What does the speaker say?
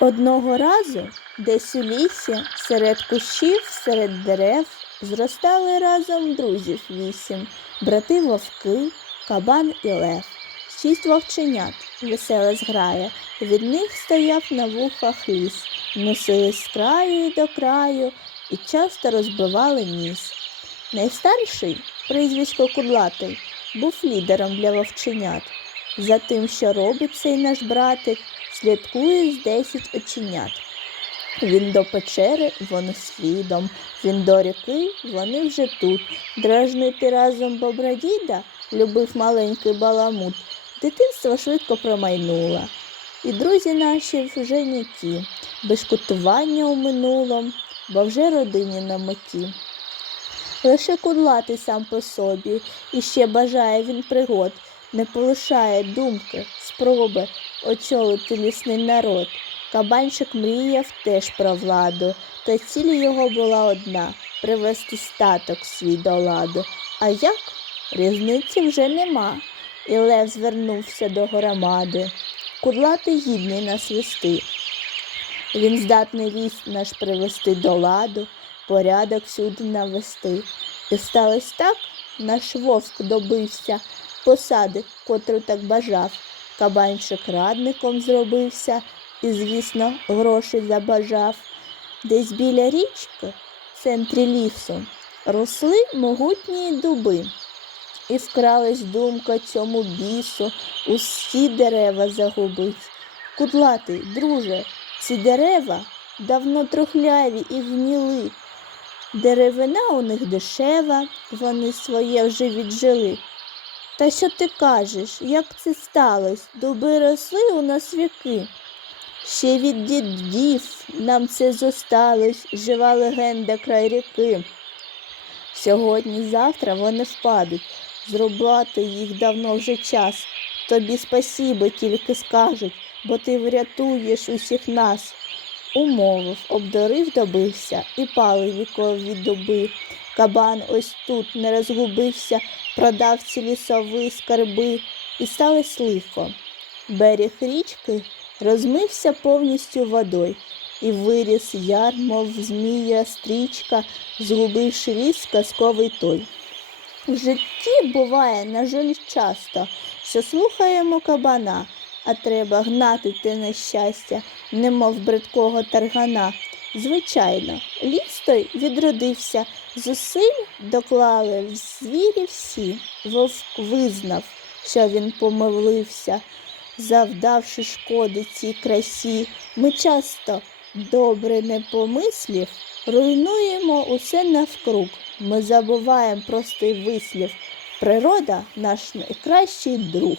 Одного разу, десь у лісі, серед кущів, серед дерев, зростали разом друзів вісім, брати вовки, кабан і лев, шість вовченят, весела зграя, від них стояв на вухах ліс, носились з краю і до краю і часто розбивали ніс. Найстарший, прізвисько Кудлатий, був лідером для вовченят. За тим, що робить цей наш братик, слідкує з десять оченят. Він до печери, вони слідом, він до ріки, вони вже тут. Дражнити разом бобрадіда любив маленький баламут. Дитинство швидко промайнуло. І друзі наші вже не ті, безкутування у минулому, бо вже родині на меті. Лише кудлатий сам по собі, і ще бажає він пригод, не полишає думки, спроби очолити лісний народ. Кабанчик мріяв теж про владу, та ціль його була одна привести статок свій до ладу. А як? Різниці вже нема. І Лев звернувся до громади. Кудлатий гідний нас вести. Він здатний ліс наш привести до ладу, порядок всюди навести. І сталося так, наш вовк добився посади, котру так бажав. Кабанчик радником зробився і, звісно, гроші забажав. Десь біля річки, в центрі лісу, росли могутні дуби. І вкралась думка цьому бісу усі дерева загубить. Кудлатий, друже, ці дерева давно трухляві і гніли. Деревина у них дешева, вони своє вже віджили. Та що ти кажеш, як це сталося? Дуби росли у нас віки. Ще від дідів нам це зосталось, жива легенда край ріки. Сьогодні, завтра вони впадуть, зрубати їх давно вже час. Тобі спасіби тільки скажуть, бо ти врятуєш усіх нас. Умовив, обдурив, добився і пали вікові дуби. Кабан ось тут не розгубився, продав ці лісові скарби, і сталось лихо. Берег річки розмився повністю водою, і виріс яр, мов змія стрічка, згубивши ліс казковий той. В житті буває, на жаль, часто, що слухаємо кабана, а треба гнати те нещастя, немов бридкого таргана. Звичайно, ліс той відродився, зусиль доклали в звірі всі. Вовк визнав, що він помилився, завдавши шкоди цій красі. Ми часто, добре не помислів, руйнуємо усе навкруг. Ми забуваємо простий вислів. Природа наш найкращий друг.